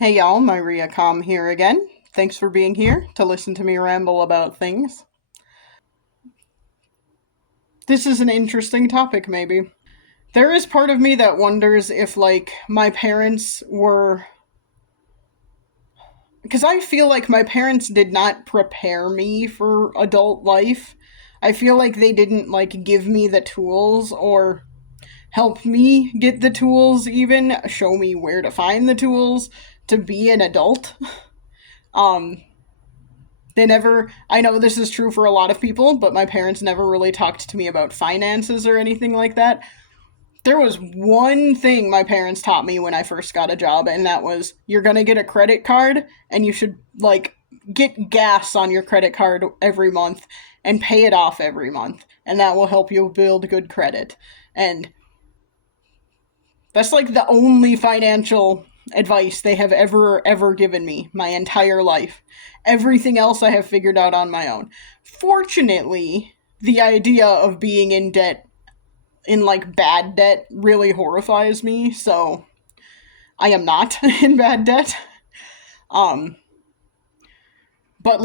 Hey y'all, Maria Com here again. Thanks for being here to listen to me ramble about things. This is an interesting topic, maybe. There is part of me that wonders if, my parents were. Because I feel like my parents did not prepare me for adult life. I feel like they didn't, give me the tools or help me get the tools, even show me where to find the tools to be an adult. Um, They never, I know this is true for a lot of people, but my parents never really talked to me about finances or anything like that. There was one thing my parents taught me when I first got a job, and that was you're gonna get a credit card, and you should, get gas on your credit card every month and pay it off every month, and that will help you build good credit. And that's like the only financial advice they have ever given me my entire life. Everything else I have figured out on my own. Fortunately, the idea of being in debt, in bad debt, really horrifies me, so I am not in bad debt. Um but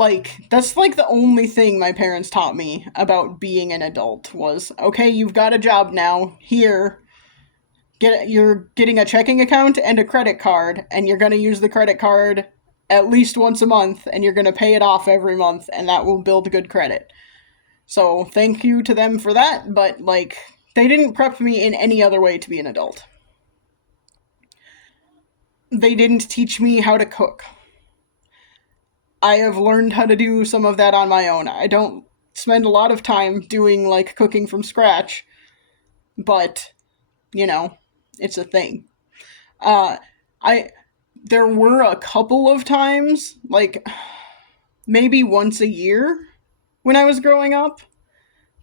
that's the only thing my parents taught me about being an adult was, okay, you've got a job now. Here, you're getting a checking account and a credit card, and you're going to use the credit card at least once a month, and you're going to pay it off every month, and that will build good credit. So thank you to them for that, but they didn't prep me in any other way to be an adult. They didn't teach me how to cook. I have learned how to do some of that on my own. I don't spend a lot of time doing cooking from scratch, but you know, it's a thing. Uh, I There were a couple of times, maybe once a year when I was growing up,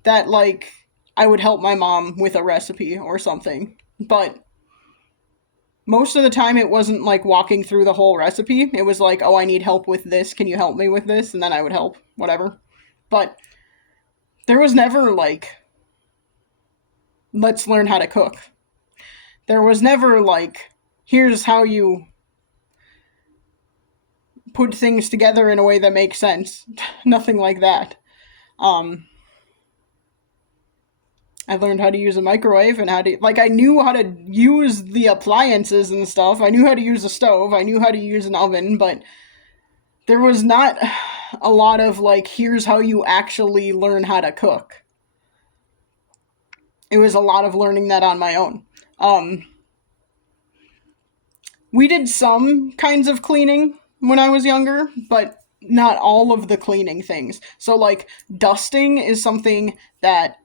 that I would help my mom with a recipe or something. But most of the time it wasn't walking through the whole recipe. It was like, "Oh, I need help with this. Can you help me with this?" And then I would help, whatever. But there was never let's learn how to cook. There was never here's how you put things together in a way that makes sense. Nothing like that. Um, I learned how to use a microwave and how to I knew how to use the appliances and stuff. I knew how to use a stove. I knew how to use an oven, but there was not a lot of here's how you actually learn how to cook. It was a lot of learning that on my own. We did some kinds of cleaning when I was younger, but not all of the cleaning things. So dusting is something that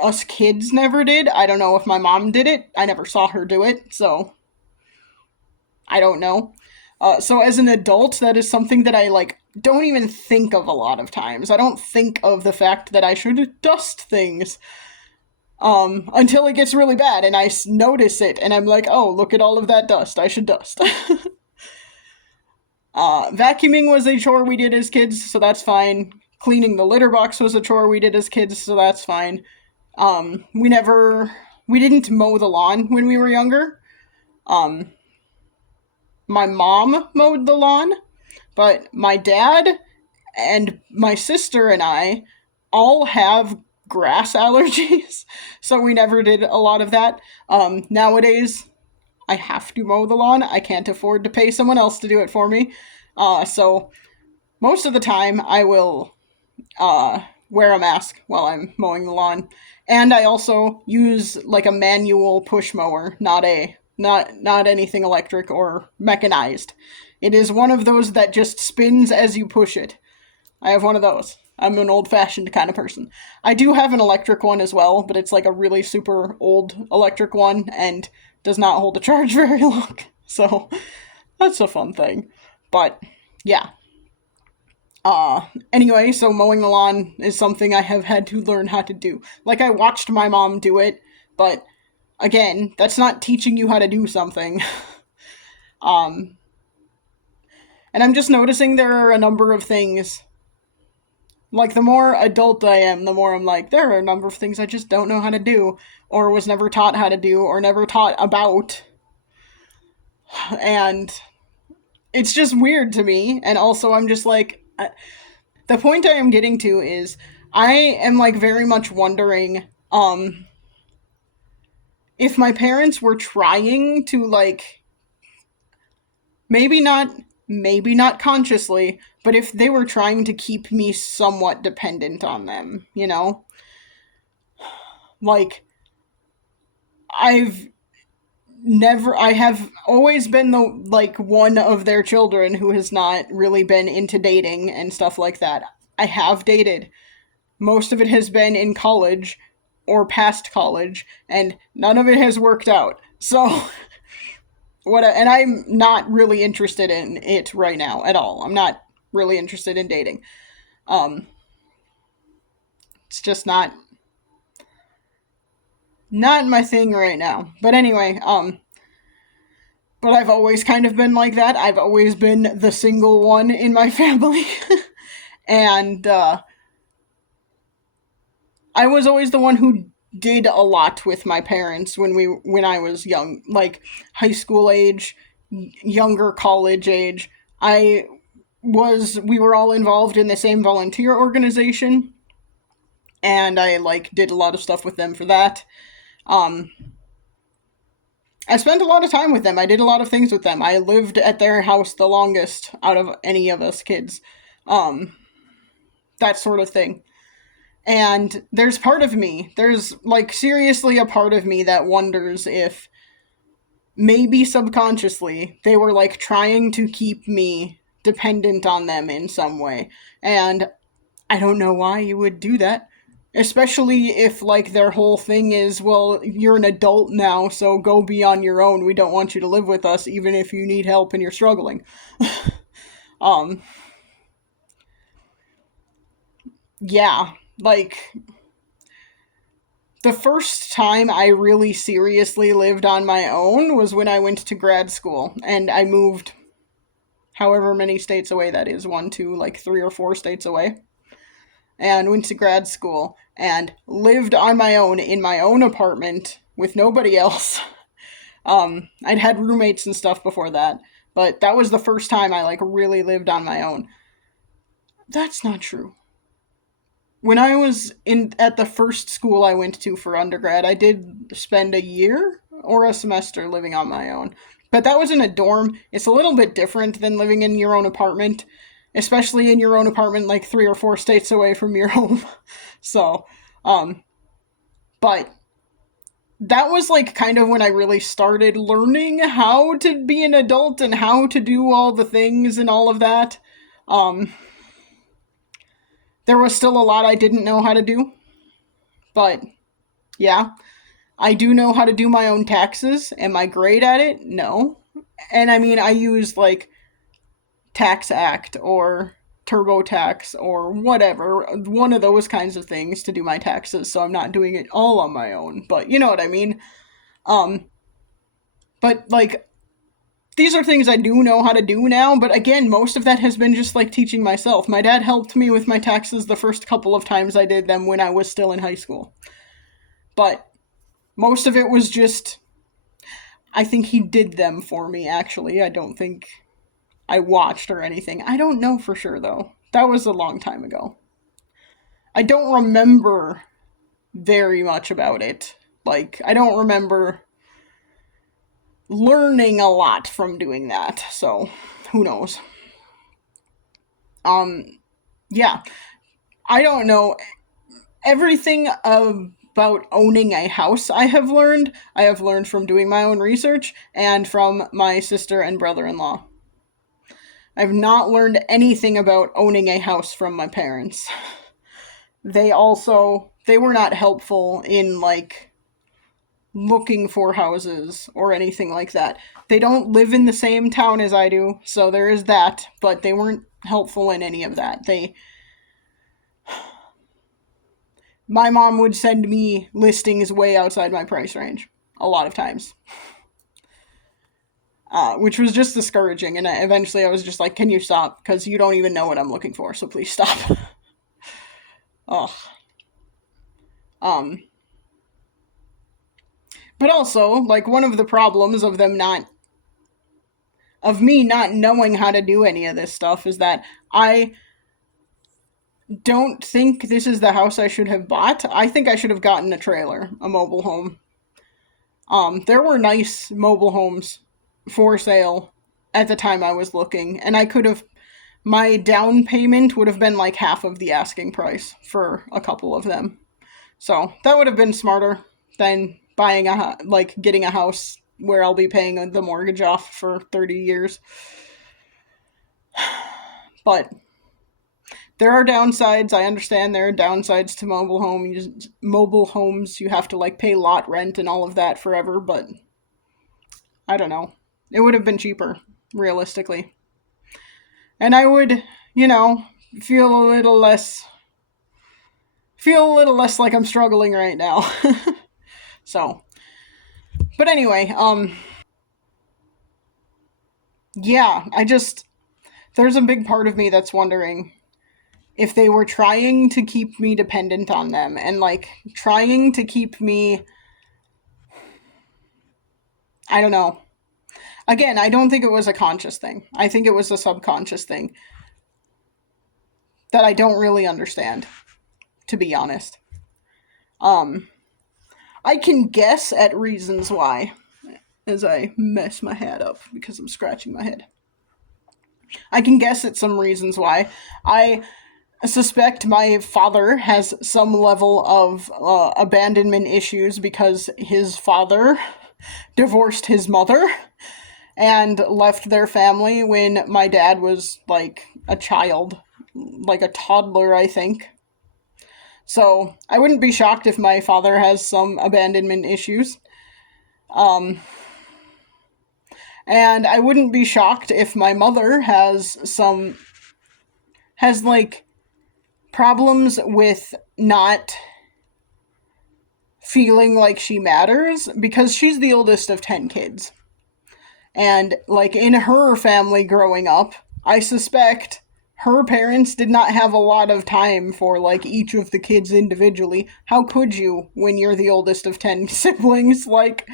us kids never did. I don't know if my mom did it. I never saw her do it, so I don't know. So as an adult, that is something that I don't even think of a lot of times. I don't think of the fact that I should dust things until it gets really bad and I notice it and I'm like, oh, look at all of that dust. I should dust. Vacuuming was a chore we did as kids, so that's fine. Cleaning the litter box was a chore we did as kids, so that's fine. We didn't mow the lawn when we were younger. Um, my mom mowed the lawn, but my dad and my sister and I all have grass allergies, so we never did a lot of that. Nowadays, I have to mow the lawn. I can't afford to pay someone else to do it for me. So most of the time, I will wear a mask while I'm mowing the lawn, and I also use a manual push mower, not anything electric or mechanized. It is one of those that just spins as you push it. I have one of those. I'm an old fashioned kind of person. I do have an electric one as well, but it's a really super old electric one and does not hold a charge very long. So that's a fun thing. But yeah. Anyway, so mowing the lawn is something I have had to learn how to do. I watched my mom do it, but again, that's not teaching you how to do something. um, and I'm just noticing there are a number of things. The more adult I am, the more I'm there are a number of things I just don't know how to do, or was never taught how to do, or never taught about. And it's just weird to me. And also, I'm just like, the point I am getting to is I am like very much wondering if my parents were trying to like maybe not maybe not consciously, but if they were trying to keep me somewhat dependent on them, you know? Like I've I have always been the like one of their children who has not really been into dating and stuff like that. I have dated. Most of it has been in college or past college, and none of it has worked out. So what and I'm not really interested in it right now at all. I'm not really interested in dating. Um it's just not my thing right now. But anyway, but I've always kind of been like that. I've always been the single one in my family. And I was always the one who did a lot with my parents when I was young, like high school age, younger college age. I we were all involved in the same volunteer organization, and I like did a lot of stuff with them for that. Um I spent a lot of time with them. I did a lot of things with them. I lived at their house the longest out of any of us kids. Um that sort of thing. And there's like seriously a part of me that wonders if maybe subconsciously they were like trying to keep me dependent on them in some way. And I don't know why you would do that. Especially if like their whole thing is, well, you're an adult now, so go be on your own. We don't want you to live with us even if you need help and you're struggling. Um yeah, like the first time I really seriously lived on my own was when I went to grad school and I moved however many states away that is, one, two, like 3 or 4 states away, and went to grad school and lived on my own in my own apartment with nobody else. I'd had roommates and stuff before that, but that was the first time I like really lived on my own. That's not true. When I was in at the first school I went to for undergrad, I did spend a year or a semester living on my own. But that was in a dorm. It's a little bit different than living in your own apartment, especially in your own apartment like 3 or 4 states away from your home. So, um but that was like kind of when I really started learning how to be an adult and how to do all the things and all of that. Um there was still a lot I didn't know how to do, but yeah, I do know how to do my own taxes. Am I great at it? No. And I mean, I use like Tax Act or TurboTax or whatever, one of those kinds of things to do my taxes, so I'm not doing it all on my own. But you know what I mean? Um, but like, these are things I do know how to do now, but again, most of that has been just like teaching myself. My dad helped me with my taxes the first couple of times I did them when I was still in high school. But most of it was just I think he did them for me, actually. I don't think I watched or anything. I don't know for sure, though. That was a long time ago. I don't remember very much about it. Like, I don't remember learning a lot from doing that, so who knows. Um, yeah. I don't know. Everything about owning a house I have learned from doing my own research and from my sister and brother in law. I've not learned anything about owning a house from my parents. They were not helpful in like looking for houses or anything like that. They don't live in the same town as I do, so there is that, but they weren't helpful in any of that. They My mom would send me listings way outside my price range a lot of times. Which was just discouraging, and eventually I was just like, "Can you stop? Because you don't even know what I'm looking for, so please stop." Oh, um, but also, like, one of the problems of them not of me not knowing how to do any of this stuff is that I don't think this is the house I should have bought. I think I should have gotten a trailer, a mobile home. There were nice mobile homes for sale at the time I was looking, and I could have my down payment would have been like half of the asking price for a couple of them. So that would have been smarter than buying like getting a house where I'll be paying the mortgage off for 30 years. But there are downsides. I understand there are downsides to mobile homes. Mobile homes, you have to like pay lot rent and all of that forever, but I don't know. It would have been cheaper, realistically. And I would, you know, feel a little less like I'm struggling right now. So, but anyway, yeah, there's a big part of me that's wondering if they were trying to keep me dependent on them and like trying to keep me, I don't know. Again, I don't think it was a conscious thing. I think it was a subconscious thing that I don't really understand, to be honest. Um, I can guess at reasons why as I mess my hat up because I'm scratching my head. I can guess at some reasons why. I suspect my father has some level of abandonment issues because his father divorced his mother and left their family when my dad was like a child, like a toddler, I think. So I wouldn't be shocked if my father has some abandonment issues. Um, and I wouldn't be shocked if my mother has like problems with not feeling like she matters because she's the oldest of 10 kids. And like in her family growing up, I suspect her parents did not have a lot of time for like each of the kids individually. How could you when you're the oldest of 10 siblings? Like,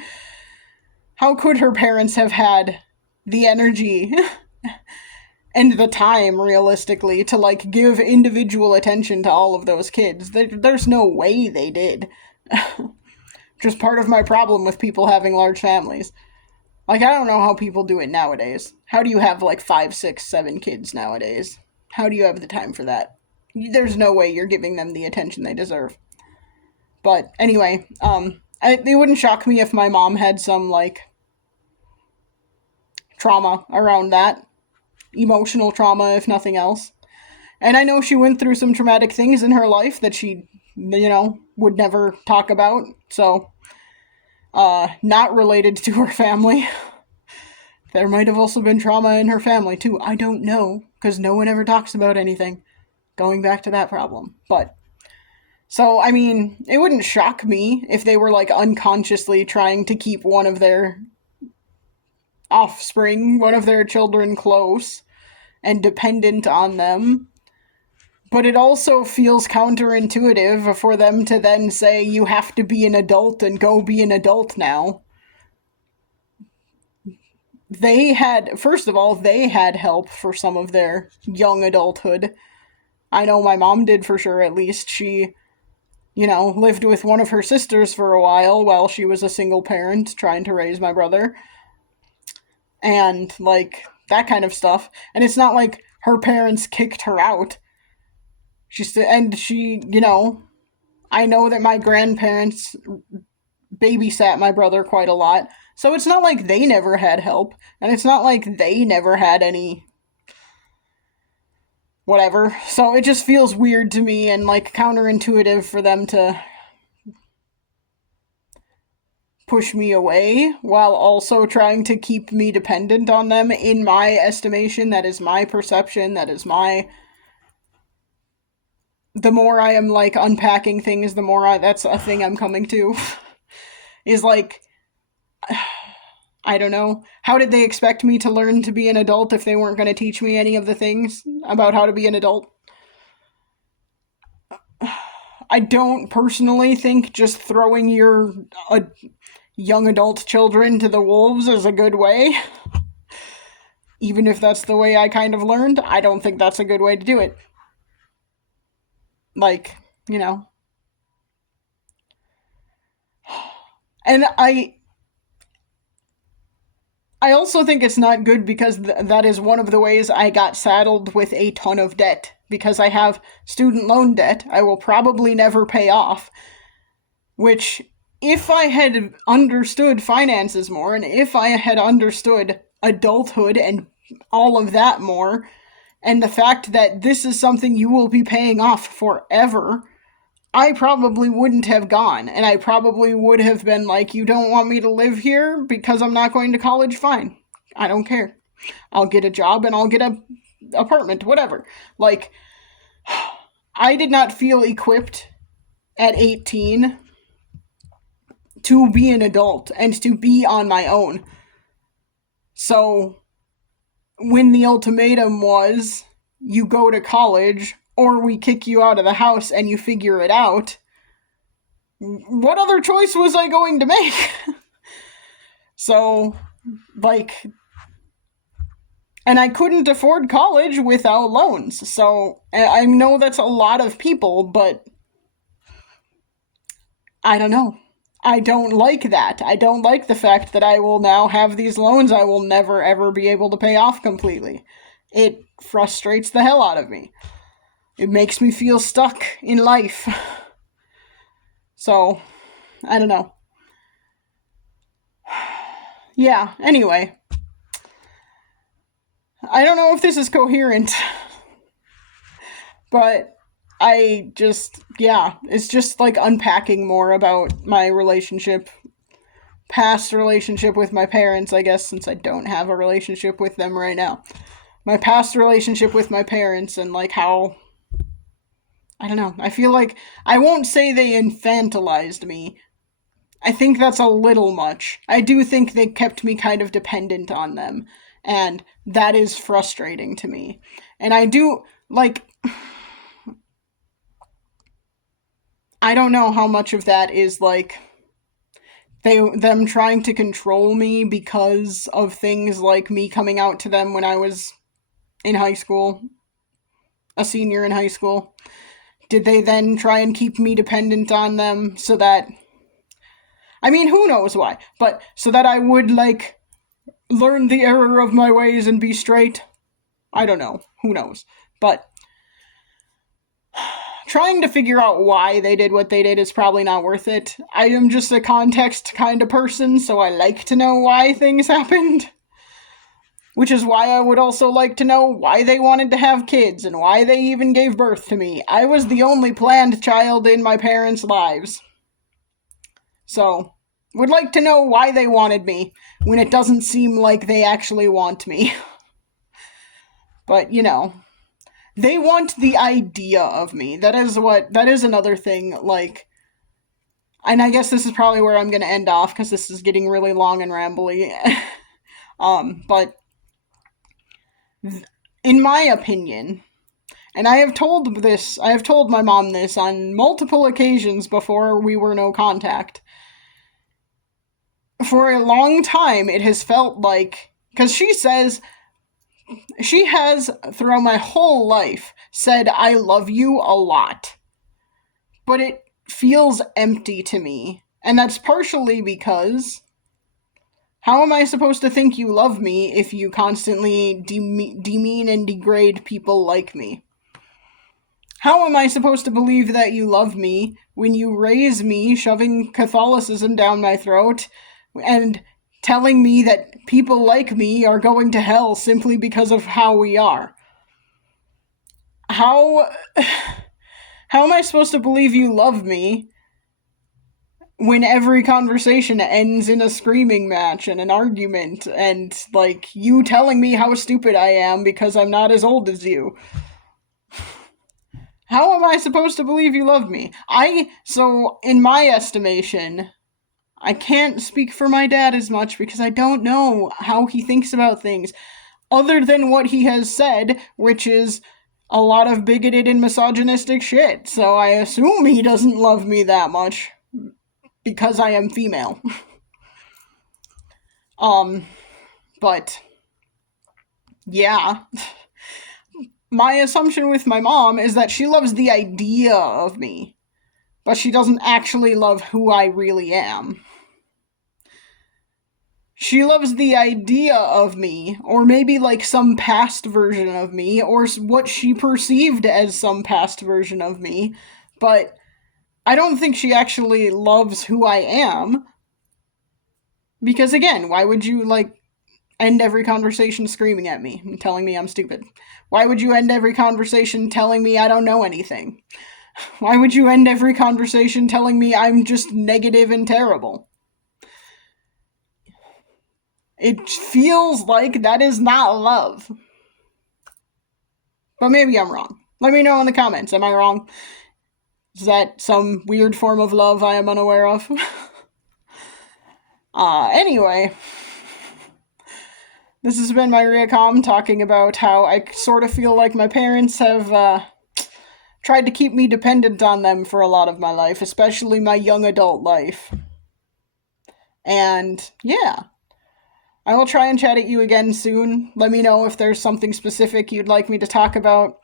how could her parents have had the energy and the time realistically to like give individual attention to all of those kids? There's no way they did. Just part of my problem with people having large families. Like, I don't know how people do it nowadays. How do you have like 5, 6, 7 kids nowadays? How do you have the time for that? There's no way you're giving them the attention they deserve. But anyway, it wouldn't shock me if my mom had some like trauma around that, emotional trauma, if nothing else. And I know she went through some traumatic things in her life that she, would never talk about. So, not related to her family. There might have also been trauma in her family, too. I don't know, because no one ever talks about anything. Going back to that problem. But, so, I mean, it wouldn't shock me if they were, like, unconsciously trying to keep one of their offspring, one of their children close and dependent on them. But it also feels counterintuitive for them to then say, you have to be an adult and go be an adult now. First of all, they had help for some of their young adulthood. I know my mom did for sure, at least. She, lived with one of her sisters for a while she was a single parent trying to raise my brother. And, like, that kind of stuff. And it's not like her parents kicked her out. I know that my grandparents babysat my brother quite a lot. So it's not like they never had help. And it's not like they never had any whatever. So it just feels weird to me and like counterintuitive for them to push me away while also trying to keep me dependent on them. In my estimation, that is my perception, the more I am like unpacking things, that's a thing I'm coming to. Is like, I don't know. How did they expect me to learn to be an adult if they weren't going to teach me any of the things about how to be an adult? I don't personally think just throwing your young adult children to the wolves is a good way. Even if that's the way I kind of learned, I don't think that's a good way to do it. Like, you know. And I also think it's not good because that is one of the ways I got saddled with a ton of debt because I have student loan debt I will probably never pay off, which if I had understood finances more and if I had understood adulthood and all of that more, and the fact that this is something you will be paying off forever, I probably wouldn't have gone. And I probably would have been like, you don't want me to live here because I'm not going to college? Fine. I don't care. I'll get a job and I'll get a apartment, whatever. Like, I did not feel equipped at 18 to be an adult and to be on my own. So when the ultimatum was you go to college or we kick you out of the house and you figure it out, what other choice was I going to make? So, like, and I couldn't afford college without loans. So I know that's a lot of people, but I don't know. I don't like that. I don't like the fact that I will now have these loans I will never ever be able to pay off completely. It frustrates the hell out of me. It makes me feel stuck in life. So, I don't know. Yeah, anyway. I don't know if this is coherent, but yeah, it's just like unpacking more about my relationship, past relationship with my parents, I guess, since I don't have a relationship with them right now. My past relationship with my parents and like how, I don't know, I feel like, I won't say they infantilized me. I think that's a little much. I do think they kept me kind of dependent on them, and that is frustrating to me. And I do, like, I don't know how much of that is like them trying to control me because of things like me coming out to them when I was in high school, a senior in high school. Did they then try and keep me dependent on them so that, I mean, who knows why, but so that I would like learn the error of my ways and be straight? I don't know. Who knows? But trying to figure out why they did what they did is probably not worth it. I am just a context kind of person, so I like to know why things happened. Which is why I would also like to know why they wanted to have kids and why they even gave birth to me. I was the only planned child in my parents' lives. So, would like to know why they wanted me when it doesn't seem like they actually want me. But, you know, they want the idea of me. That is another thing, like, and I guess this is probably where I'm going to end off because this is getting really long and rambly. But in my opinion, and I have told my mom this on multiple occasions before we were no contact. For a long time, it has felt like, because she says, she has, throughout my whole life, said, I love you a lot. But it feels empty to me. And that's partially because how am I supposed to think you love me if you constantly demean and degrade people like me? How am I supposed to believe that you love me when you raise me shoving Catholicism down my throat and telling me that people like me are going to hell simply because of how we are? How how am I supposed to believe you love me when every conversation ends in a screaming match and an argument and like you telling me how stupid I am because I'm not as old as you? How am I supposed to believe you love me? So in my estimation, I can't speak for my dad as much because I don't know how he thinks about things other than what he has said, which is a lot of bigoted and misogynistic shit. So I assume he doesn't love me that much because I am female. um, but Yeah. My assumption with my mom is that she loves the idea of me, but she doesn't actually love who I really am. She loves the idea of me, or maybe like some past version of me, or what she perceived as some past version of me, but I don't think she actually loves who I am. Because again, why would you like end every conversation screaming at me and telling me I'm stupid? Why would you end every conversation telling me I don't know anything? Why would you end every conversation telling me I'm just negative and terrible? It feels like that is not love. But maybe I'm wrong. Let me know in the comments. Am I wrong? Is that some weird form of love I am unaware of? Anyway, this has been my Riacom talking about how I sort of feel like my parents have tried to keep me dependent on them for a lot of my life, especially my young adult life. And yeah, I will try and chat at you again soon. Let me know if there's something specific you'd like me to talk about.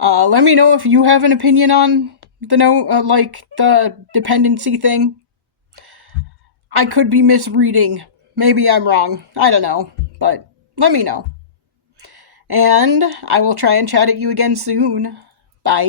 Let me know if you have an opinion on like the dependency thing. I could be misreading. Maybe I'm wrong. I don't know. But let me know. And I will try and chat at you again soon. Bye.